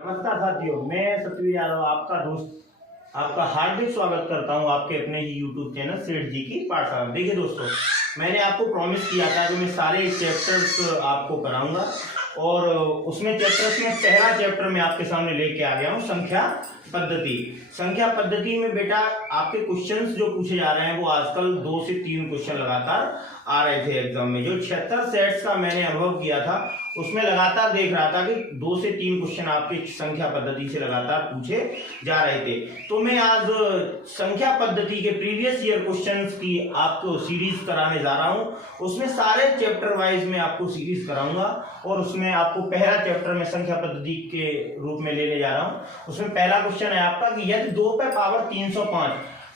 नमस्कार साथियों, मैं सत्यवीर यादव आपका दोस्त आपका हार्दिक स्वागत करता हूं आपके अपने ही YouTube चैनल सेठ जी की पाठशाला में। देखिए दोस्तों, मैंने आपको प्रॉमिस किया था कि मैं सारे चैप्टर्स आपको कराऊंगा और उसमें चैप्टर्स में पहला चैप्टर मैं आपके सामने लेके आ गया हूं, संख्या पद्धति। संख्या पद्धति में बेटा आपके क्वेश्चंस जो पूछे जा रहे हैं वो आजकल 2 से 3 क्वेश्चन लगातार आ रहे थे एग्जाम में। जो 76 सेट्स का मैंने अनुभव किया था उसमें लगातार देख रहा था कि 2 से 3 क्वेश्चन आपके संख्या पद्धति से लगातार पूछे जा रहे थे। तो मैं आज संख्या पद्धति के प्रीवियस ईयर क्वेश्चंस की आपको सीरीज कराने जा रहा हूं। उसमें सारे चैप्टर वाइज में आपको सीरीज कराऊंगा और उसमें आपको पहला चैप्टर में संख्या पद्धति के रूप में लेने जा रहा हूं। उसमें पहला क्वेश्चन है आपका कि यदि 2 पे पावर 305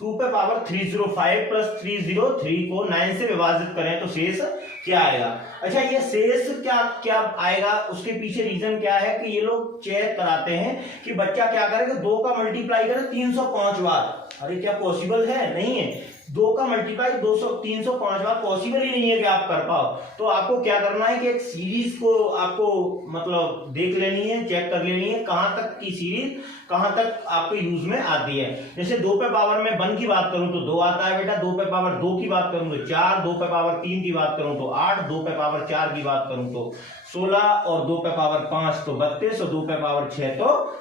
2 पे पावर 305 प्लस 303 को 9 से विभाजित करें तो शेष क्या आएगा। अच्छा, ये शेष क्या आएगा, उसके पीछे रीजन क्या है कि ये लोग चेक कराते हैं कि बच्चा क्या करेगा, 2 का मल्टीप्लाई करे 305 बार। अरे क्या पॉसिबल है? नहीं है। 2 का मल्टीप्लाई 305 बार पॉसिबल ही नहीं है कि आप कर पाओ। तो आपको क्या करना है कि एक सीरीज को आपको मतलब देख लेनी है, चेक कर लेनी है कहां तक की सीरीज कहां तक आपके यूज में आती है। जैसे 2 पे पावर में 1 की बात करूं तो 2 आता है बेटा, 2 पे पावर 2 की बात करूं तो 4, 2 पे पावर 3 की बात करूं तो 8, 2 पे पावर 4 की बात करूं तो 16 और 2 पे पावर 5 तो 32 और 2 पे पावर 6 तो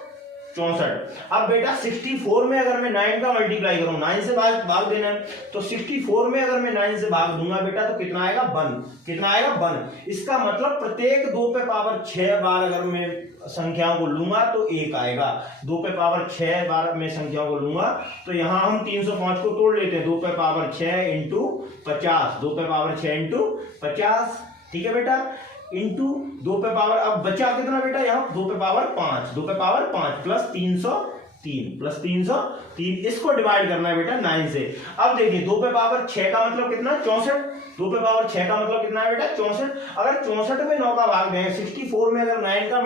64। अब बेटा 64 में अगर मैं 9 का मल्टीप्लाई करूं, 9 से भाग देना है, तो 64 में अगर मैं 9 से भाग दूंगा बेटा तो कितना आएगा? 1। कितना आएगा? 1। इसका मतलब प्रत्येक 2 पे पावर 6 बार अगर मैं संख्याओं को लूंगा तो 1 आएगा। 2 पे पावर 6 बार मैं संख्याओं को लूंगा तो यहां हम 305 को तोड़ लेते हैं। 2 पे पावर 6 इंटू 50, 2 पे पावर 6 इंटू 50, ठीक है बेटा, इंटू 2 पे पावर, अब बचा कितना बेटा यहाँ? 2 पे पावर 5, 2 पे पावर 5 प्लस 303 इसको डिवाइड करना है बेटा 9 से। अब देखिए 2 पे पावर 6 का मतलब कितना? 64। 2 पे पावर 6 का मतलब कितना है बेटा? 64। अगर 64 में 9 का भाग दें, 64 में अगर 9 का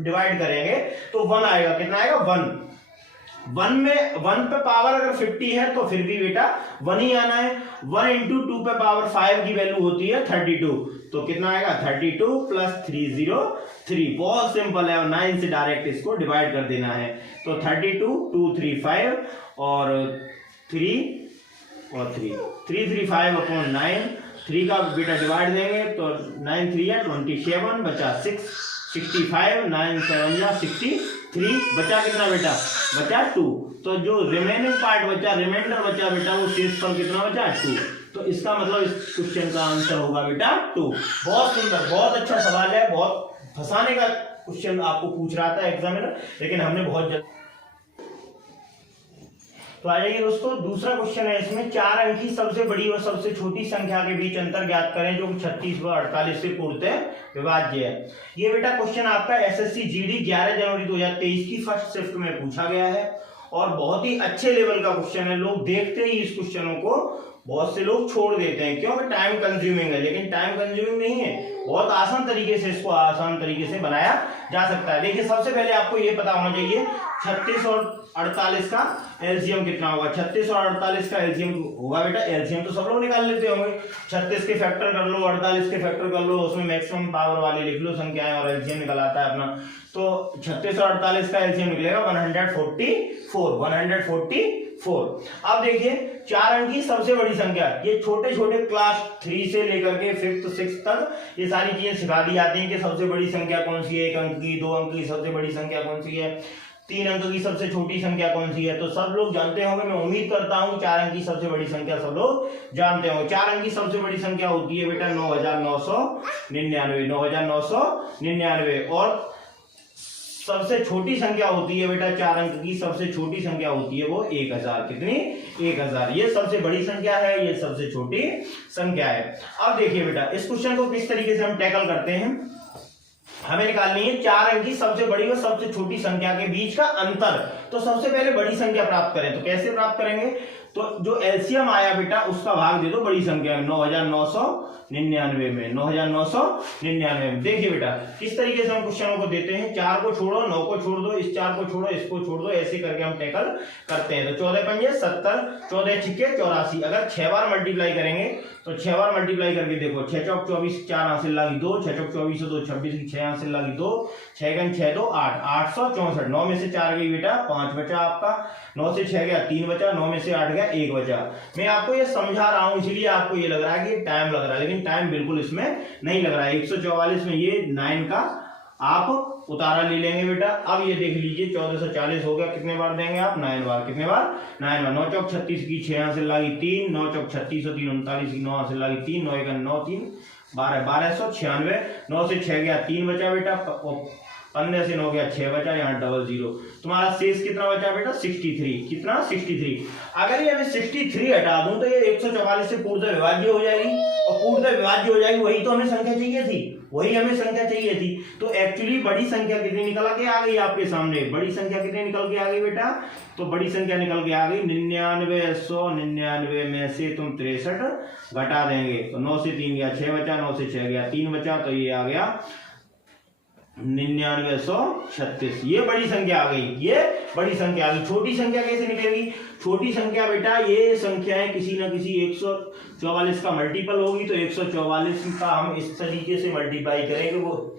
डिवाइड करेंगे तो 1 आएगा। कितना आएगा? 1 पे पावर अगर 50 है तो फिर भी बेटा 1 ही आना है। 1 इंटू 2 पे पावर 5 की वैल्यू होती है 32, तो कितना आएगा? 32 प्लस 303। बहुत सिंपल है और 9 से डायरेक्ट इसको डिवाइड कर देना है। तो 32 235 और 335 अपॉन 9, 3 का बेटा डिवाइड देंगे तो 9 3 है 27, बचा 6 65, 9 7 या 63, बचा कितना बेटा? बचा 2। तो जो रिमेनिंग पार्ट बचा, रिमाइंडर बचा बेटा, वो शेषफल कितना बचा? 2। तो इसका मतलब इस क्वेश्चन का आंसर होगा बेटा 2। बहुत सुंदर, बहुत अच्छा सवाल है। बहुत फंसाने का क्वेश्चन आपको पूछ रहा था एग्जामिनर, लेकिन हमने बहुत जल्द। तो आ जाइए दोस्तों, दूसरा क्वेश्चन है इसमें 4 अंक की सबसे बड़ी और सबसे छोटी संख्या के बीच अंतर ज्ञात करें जो 36 व 48 से पूर्णतः विभाज्य है। ये बेटा क्वेश्चन आपका एसएससी जीडी 11 जनवरी 2023 की फर्स्ट शिफ्ट में पूछा गया है और बहुत ही अच्छे लेवल का क्वेश्चन है। लोग देखते ही इस क्वेश्चनों को बहुत से लोग छोड़ देते हैं क्योंकि टाइम कंज्यूमिंग है, लेकिन टाइम कंज्यूमिंग नहीं है। बहुत आसान तरीके से इसको आसान तरीके से बनाया जा सकता है। देखिए सबसे पहले आपको ये पता होना चाहिए 36 और 48 का एलसीएम कितना होगा। 36 और 48 का एलसीएम होगा बेटा, एलसीएम तो सब लोग निकाल लेते होंगे। 36 के फैक्टर कर लो, 48 के फैक्टर कर लो, उसमें मैक्सिमम पावर वाले लिख लो संख्याएं और एलसीएम निकल आता है अपना। तो 36 और 48 का एलसीएम निकलेगा 144। अब देखिए 4 अंक की सबसे बड़ी संख्या, ये छोटे छोटे क्लास 3 से लेकर के 5th 6th तक ये सारी चीजें सिखा दी जाती हैं कि सबसे बड़ी संख्या कौन सी है, 1 अंक की, 2 अंक की सबसे बड़ी संख्या कौन सी है, 3 अंक की सबसे छोटी संख्या कौन सी है। तो सब लोग जानते होंगे, मैं उम्मीद करता हूं 4 अंक की सबसे बड़ी संख्या सब लोग जानते होंगे। 4 अंक की सबसे बड़ी संख्या होती है बेटा 9999 और सबसे छोटी संख्या होती है बेटा 4 अंक की सबसे छोटी संख्या होती है वो 1000। कितनी? 1000। ये सबसे बड़ी संख्या है, ये सबसे छोटी संख्या है। अब देखिए बेटा इस क्वेश्चन को किस तरीके से हम टैकल करते हैं। हमें निकालनी है 4 अंक की सबसे बड़ी और सबसे छोटी संख्या के बीच का अंतर। तो सबसे पहले बड़ी संख्या प्राप्त करें, तो कैसे प्राप्त करेंगे? तो जो एलसीएम आया बेटा उसका भाग दे दो बड़ी संख्या में 9999 में, 9999 में। देखिए बेटा किस तरीके से हम क्वेश्चनों को देते हैं, 4 को छोड़ो, 9 को छोड़ दो, इस 4 को छोड़ो, इसको छोड़ दो, ऐसे करके हम टैकल करते हैं। तो 14 पंजे 70, 14 छिक्के 84। अगर 6 बार मल्टीप्लाई करेंगे तो 6 बार मल्टीप्लाई करके देखो, 6 चौक 24, 4 हासिल लागी 2, 6 चौक 24 2, 26 की 6 हासिल लागी 2, 6 गन 6 2 8, 864। 9 में से 4 गई बेटा 5 बचा आपका, 9 से 6 गया 3 बचा, 9 में से 8 गया 1 बचा। मैं आपको ये समझा रहा हूं इसलिए आपको ये लग रहा है कि टाइम लग रहा है, लेकिन टाइम बिल्कुल इसमें नहीं लग रहा है। 144 में ये 9 का आप उतारा ले लेंगे बेटा। अब ये देख लीजिए 1440 हो गया, कितने बार देंगे आप, 9 बार। कितने बार, 9 बार। 9 चौक 36 की 6 हासिल लागी 3, 9 चौक 36 और 3 39 की 9 हासिल लागी 3, 9 1 9 3 12, 1296। 9 से 6 गया 3 बचा बेटा, 15 से 9 गया 6 बचा, यहाँ 00। तुम्हारा शेष कितना बचा बेटा, 63। कितना, 63। अगर ये मैं 63 हटा दूं तो ये 144 से पूर्णतः विभाज्य हो जाएगी, और पूर्णतः विभाज्य हो जाएगी, वही तो हमें संख्या चाहिए थी, वही हमें संख्या चाहिए थी। तो एक्चुअली बड़ी संख्या कितनी निकल के आ गई आपके सामने, बड़ी संख्या कितनी निकल के आ गई बेटा, तो बड़ी संख्या निकल के आ गई 9999 में से तुम 63 घटा देंगे तो 9 से 3 गया 6 बचा, 9 से 6 गया 3 बचा, तो ये आ गया 9936। ये बड़ी संख्या आ गई, ये बड़ी संख्या आ गई। छोटी संख्या कैसे निकलेगी, छोटी संख्या बेटा ये संख्याएं किसी ना किसी 144 का मल्टीपल होगी, तो 144 का हम इस तरीके से मल्टीप्लाई करेंगे। वो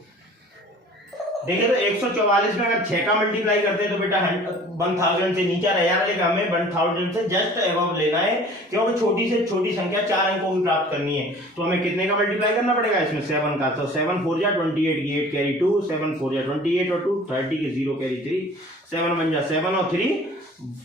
देखिए तो 144 में अगर 6 का मल्टीप्लाई करते हैं तो बेटा 1000 से नीचे रह जा रहा है, लेकिन हमें 1000 से जस्ट एबव लेना है, क्योंकि छोटी से छोटी संख्या 4 अंकों की प्राप्त करनी है। तो हमें कितने का मल्टीप्लाई करना पड़ेगा इसमें, 7 का। तो 7 4 जा 28 की 8 कैरी 2, 7 4 जा 28 और 2 30 की 0 कैरी 3, 7 1 जा 7 और 3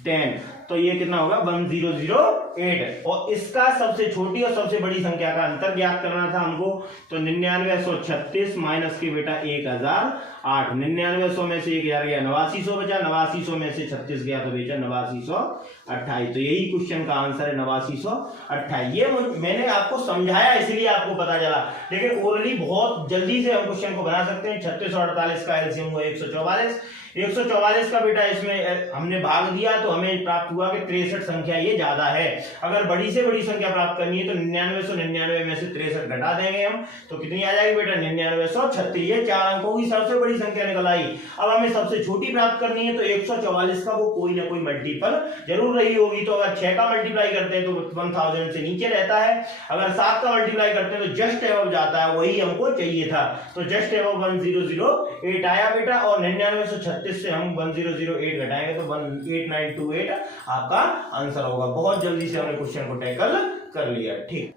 10, तो ये कितना होगा 1008। और इसका सबसे छोटी और सबसे बड़ी संख्या का अंतर ज्ञात करना था हमको, तो 9936 माइनस के बेटा 1008। 9900 में से 1000 गया 8900 बचा, 8900 में से 36 गया तो बेचा 8928। तो यही क्वेश्चन का आंसर है 8928। ये मैंने आपको समझाया इसलिए आपको पता चला, लेकिन ओरली बहुत जल्दी से हम क्वेश्चन को बना सकते हैं। 36 और 48 का एलसीएम हुआ 144। 144 का बेटा इसमें हमने भाग दिया तो हमें प्राप्त हुआ कि 63 संख्या ये ज्यादा है। अगर बड़ी से बड़ी संख्या प्राप्त करनी है तो 9999 में से 63 घटा देंगे हम, तो कितनी आ जाएगी बेटा 9936। ये 4 अंकों की सबसे बड़ी संख्या निकल आई। अब हमें सबसे छोटी प्राप्त करनी है तो 144 का वो कोई ना कोई मल्टीपल जरूर रही होगी। तो अगर 6 का मल्टीप्लाई करते हैं तो 1000 से नीचे रहता है, अगर 7 का मल्टीप्लाई करते हैं तो जस्ट एबव जाता है, वही हमको चाहिए था। तो जस्ट एबव 1008 आया बेटा, और 9936 से हम 1008 घटाएंगे तो 18928 आपका आंसर होगा। बहुत जल्दी से हमने क्वेश्चन को टैकल कर लिया, ठीक।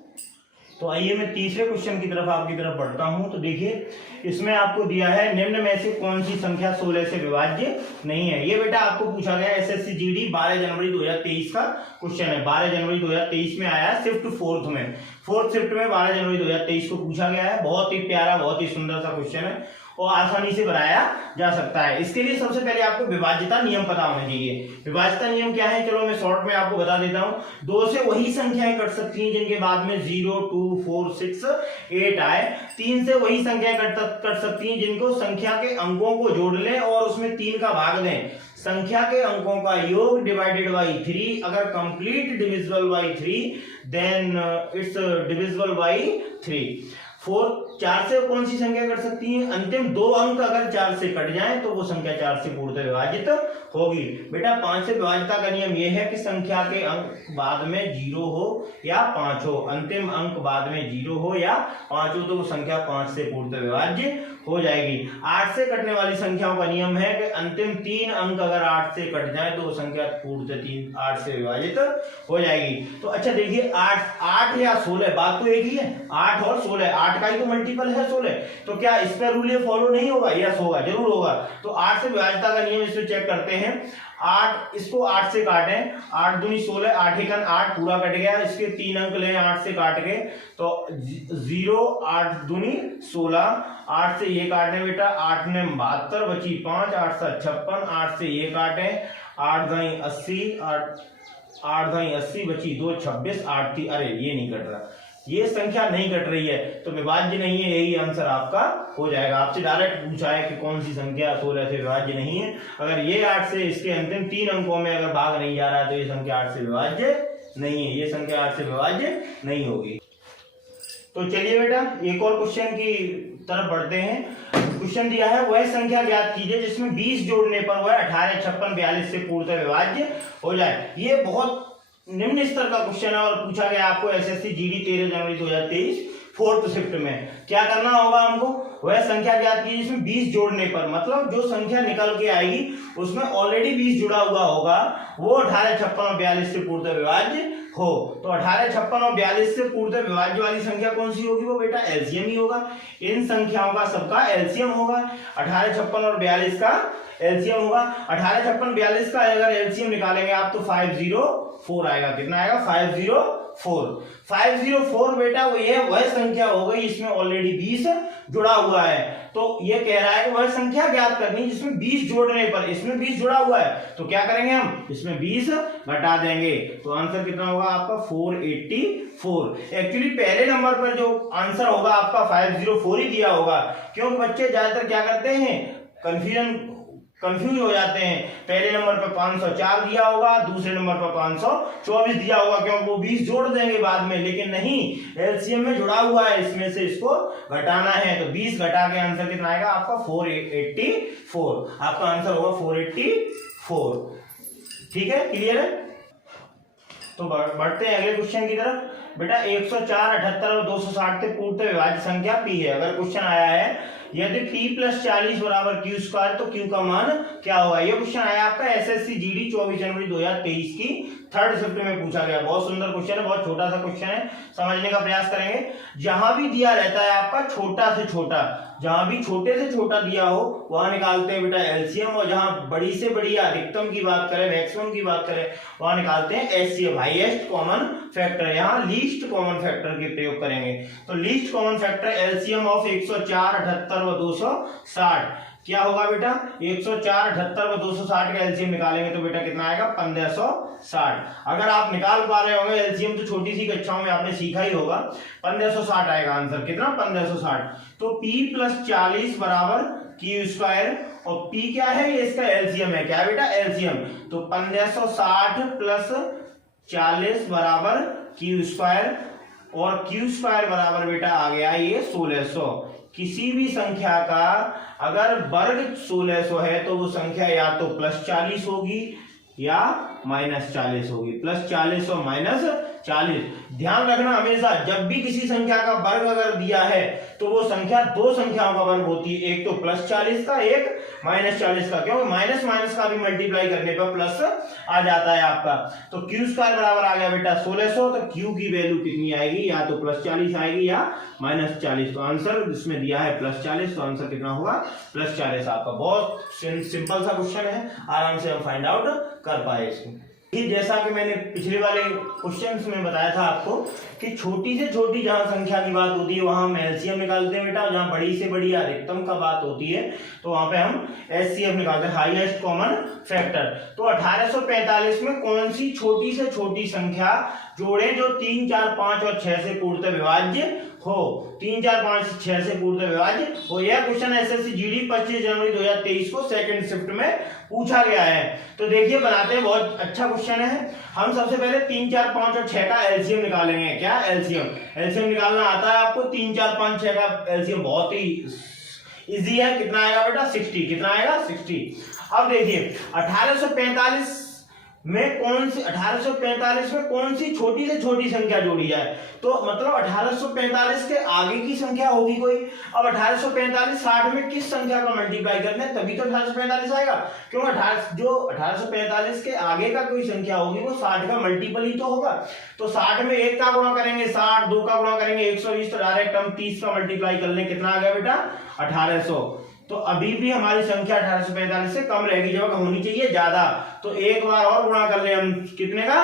तो आइए मैं तीसरे क्वेश्चन की तरफ आपकी तरफ बढ़ता हूं। तो देखिए इसमें आपको दिया है निम्न में से कौन सी संख्या 16 से विभाज्य नहीं है। ये बेटा आपको पूछा गया एसएससी जीडी 12 जनवरी 2023 का क्वेश्चन है। 12 जनवरी 2023 में आया शिफ्ट 4th में, 4th शिफ्ट में 12 जनवरी 2023 को पूछा गया है। बहुत ही प्यारा, बहुत ही सुंदर सा क्वेश्चन है और आसानी से बनाया जा सकता है। इसके लिए सबसे पहले आपको विभाज्यता नियम पता होना चाहिए। विभाज्यता नियम क्या है, चलो मैं शॉर्ट में आपको बता देता हूं। 2 से वही संख्याएं कट सकती हैं जिनके बाद में 0 2 4 6 8 आए। 3 से वही संख्याएं कट सकती हैं जिनको संख्या के अंकों को जोड़ लें और उसमें 3 का भाग दें। संख्या के अंकों का योग डिवाइडेड बाई 3, अगर complete divisible by 3 then it's divisible by 3। 4 से कौन सी संख्या कट सकती है, अंतिम 2 अंक अगर 4 से कट जाएं तो वो संख्या 4 से पूर्णतः विभाजित होगी। बेटा 5 से विभाज्यता का नियम यह है कि संख्या के अंक बाद में 0 हो या 5 हो, अंतिम अंक बाद में 0 हो या 5 हो तो वो संख्या 5 से पूर्णतः विभाज्य हो जाएगी। 8 से कटने वाली संख्याओं का नियम है कि अंतिम 3 अंक अगर 8 से कट जाए तो वो संख्या पूर्णतः 8 से विभाजित हो जाएगी। तो अच्छा देखिए 8 या 16 बात तो एक ही है, 8 और 16, 8 का ही तो मल्टीपल है 16, तो क्या इस पर रूल ये फॉलो नहीं होगा, यस होगा, जरूर होगा। तो 8 से विभाज्यता का नियम इसमें चेक करते हैं। 8 इसको 8 से काटें, 8 दूनी 16, 8 एकन 8 पूरा कट गया, इसके 3 अंक लें 8 से काट के तो 0, 8 दूनी 16, 8 से ये काटें बेटा, 8 ने 72 बची 5, 8 से 56, 8 से ये काटें, 8 दाई 80, 8 दाई 80 बची 2 26, 8 थी, अरे ये नहीं कट रहा, ये संख्या नहीं कट रही है तो विभाज्य नहीं है, यही आंसर आपका हो जाएगा। आपसे डायरेक्ट पूछा है कि कौन सी संख्या 16 से विभाज्य नहीं है, अगर ये 8 से इसके अंतिम 3 अंकों में अगर भाग नहीं जा रहा है तो ये संख्या 8 से विभाज्य नहीं है, ये संख्या 8 से विभाज्य नहीं होगी। तो चलिए बेटा एक और क्वेश्चन की तरफ बढ़ते हैं। क्वेश्चन दिया है वह संख्या ज्ञात कीजिए जिसमें 20 जोड़ने पर वह 18, 56, 42 से पूर्णतः विभाज्य हो जाए। ये बहुत निम्न स्तर का क्वेश्चन है और पूछा गया आपको एसएससी जीडी 13 जनवरी 2023 फोर्थ शिफ्ट में। क्या करना होगा हमको, वह संख्या ज्ञात कीजिए जिसमें 20 जोड़ने पर, मतलब जो संख्या निकल के आएगी उसमें ऑलरेडी 20 जुड़ा हुआ होगा, वो 18, 56 और 42 से पूर्णतः विभाज्य हो। तो 18, 56 और 42 से पूर्णतः विभाज्य वाली संख्या कौन सी होगी, वो बेटा एलसीएम ही होगा। इन संख्याओं का सबका एलसीएम होगा, 18, 56 और 42 का एलसीएम होगा। 18, 56, 42 का अगर एलसीएम निकालेंगे आप तो 504 आएगा। कितना आएगा, 504 बेटा वो ये वह संख्या हो गई इसमें ऑलरेडी 20 जुड़ा हुआ है। तो ये कह रहा है कि वह संख्या ज्ञात करनी जिसमें 20 जोड़ने पर, इसमें 20 जुड़ा हुआ है तो क्या करेंगे हम, इसमें 20 घटा देंगे। तो आंसर कितना होगा आपका 484। एक्चुअली पहले नंबर पर जो आंसर होगा आपका 504 ही दिया होगा, क्योंकि बच्चे ज्यादातर क्या करते हैं, कंफ्यूज हो जाते हैं। पहले नंबर पर 504 दिया होगा, दूसरे नंबर पर 524 दिया होगा, क्योंकि वो 20 जोड़ देंगे बाद में, लेकिन नहीं, एलसीएम में जुड़ा हुआ है, इसमें से इसको घटाना है। तो 20 घटा के आंसर कितना आएगा आपका 484। आपका आंसर होगा 484। ठीक है, क्लियर है। तो बढ़ते हैं अगले क्वेश्चन की तरफ। बेटा 104, 78 और 260 से पूर्णतः विभाज्य संख्या पी है। अगर क्वेश्चन आया है यदि p + 40 बराबर q स्क्वायर तो q का मान क्या होगा। ये क्वेश्चन आया आपका एसएससी जीडी 24 जनवरी 2023 की थर्ड शिफ्ट में पूछा गया। बहुत सुंदर क्वेश्चन है, बहुत छोटा सा क्वेश्चन है, समझने का प्रयास करेंगे। जहां भी दिया रहता है आपका छोटा से छोटा, जहां भी छोटे से छोटा दिया हो वहां निकालते हैं बेटा एलसीएम, और जहां बड़ी से बड़ी अधिकतम की बात करें, मैक्सिमम की बात करें, वहां निकालते हैं एचसीएफ, हाईएस्ट कॉमन फैक्टर। यहाँ लीस्ट कॉमन फैक्टर के प्रयोग करेंगे। तो least common factor LCM of 104, 78 व 260 क्या होगा बेटा, 104, 78 व 260 का एलसीएम निकालेंगे तो बेटा कितना आएगा 1560। अगर आप निकाल पा रहे होंगे एलसीएम तो छोटी सी कक्षाओं में आपने सीखा ही होगा, 1560 आएगा आंसर। कितना, 1560। तो p + 40 बराबर q स्क्वायर, और p क्या है, ये इसका एलसीएम है। क्या बेटा, एलसीएम। तो 1560 + 40 बराबर q स्क्वायर, और q स्क्वायर बराबर बेटा आ गया ये 1600। किसी भी संख्या का अगर वर्ग 1600 है तो वो संख्या या तो +40 होगी या -40 होगी। +40 और -40। ध्यान रखना हमेशा, जब भी किसी संख्या का वर्ग अगर दिया है तो वो संख्या दो संख्याओं का वर्ग होती है, एक तो +40 का, एक -40 का, क्योंकि माइनस माइनस का भी मल्टीप्लाई करने पर प्लस आ जाता है आपका। तो q स्क्वायर बराबर आ गया बेटा 1600। तो q की वैल्यू कितनी आएगी, या तो +40 आएगी या -40। तो आंसर इसमें दिया है +40, तो आंसर कितना होगा +40 आपका। बहुत सिंपल सा क्वेश्चन है, आराम से हम फाइंड आउट कर पाए इसको। जैसा कि मैंने पिछले वाले क्वेश्चंस में बताया था आपको कि छोटी से छोटी जहां संख्या की बात होती है वहां हम एलसीएम निकालते हैं बेटा, जहां बड़ी से बड़ी अधिकतम का बात होती है तो वहां पे हम एचसीएफ निकालते हैं, हाईएस्ट कॉमन फैक्टर। तो 1845 में कौन सी छोटी से छोटी संख्या जोड़े जो 3, 4, 5 और 6 से पूर्णतः विभाज्य हो। 3, 4, 5, 6 से पूर्णतः विभाज्य हो। यह क्वेश्चन एसएससी जीडी 25 जनवरी 2023 को सेकंड शिफ्ट में पूछा गया है। तो देखिए बनाते हैं, बहुत अच्छा क्वेश्चन है। हम सबसे पहले 3, 4, 5 और 6 का एलसीएम निकालेंगे। क्या एलसीएम निकालना आता है आपको। 3, 4, 5, 6 का एलसीएम बहुत ही इजी है। कितना आएगा बेटा 60। कितना आएगा 60। अब देखिए 1845 में कौन सी छोटी से छोटी संख्या जोड़ी जाए, तो मतलब 1845 के आगे की संख्या होगी कोई। अब 1845 60 में किस संख्या का मल्टीप्लाई करना है तभी तो 1845 आएगा, क्योंकि 1845 के आगे का कोई संख्या होगी वो 60 का मल्टीपल ही तो होगा। तो 60 में 1 का गुणा करेंगे 60, 2 का गुणा करेंगे 120, तो डायरेक्ट हम 30 का मल्टीप्लाई कर लें। कितना आ गया बेटा 1800। तो अभी भी हमारी संख्या 1845 से कम रहेगी, जब होनी चाहिए ज्यादा। तो एक बार और गुणा कर ले हम, कितने का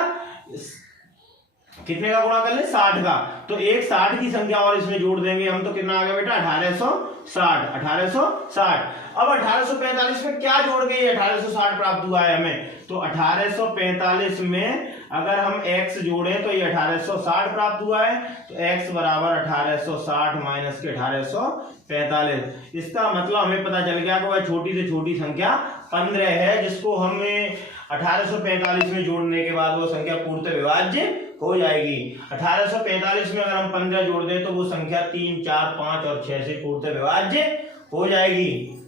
गुणा कर ले 60 का। तो एक 60 की संख्या और इसमें जोड़ देंगे हम, तो कितना आ गया बेटा 1860। अब 1845 में क्या जोड़ के 1860 प्राप्त हुआ है हमें, तो 1845 में अगर हम x जोड़ें तो ये 1860 प्राप्त हुआ है। तो x बराबर 1860 माइनस के 1845। इसका मतलब हमें पता चल गया कि वह छोटी से छोटी संख्या 15 है, जिसको हमें 1845 में जोड़ने के बाद वो संख्या पूर्णतः विभाज्य हो जाएगी। 1845 में अगर हम 15 जोड़ दें तो वो संख्या 3, 4, 5 और 6 से पूर्णतः विभाज्य हो जाएगी।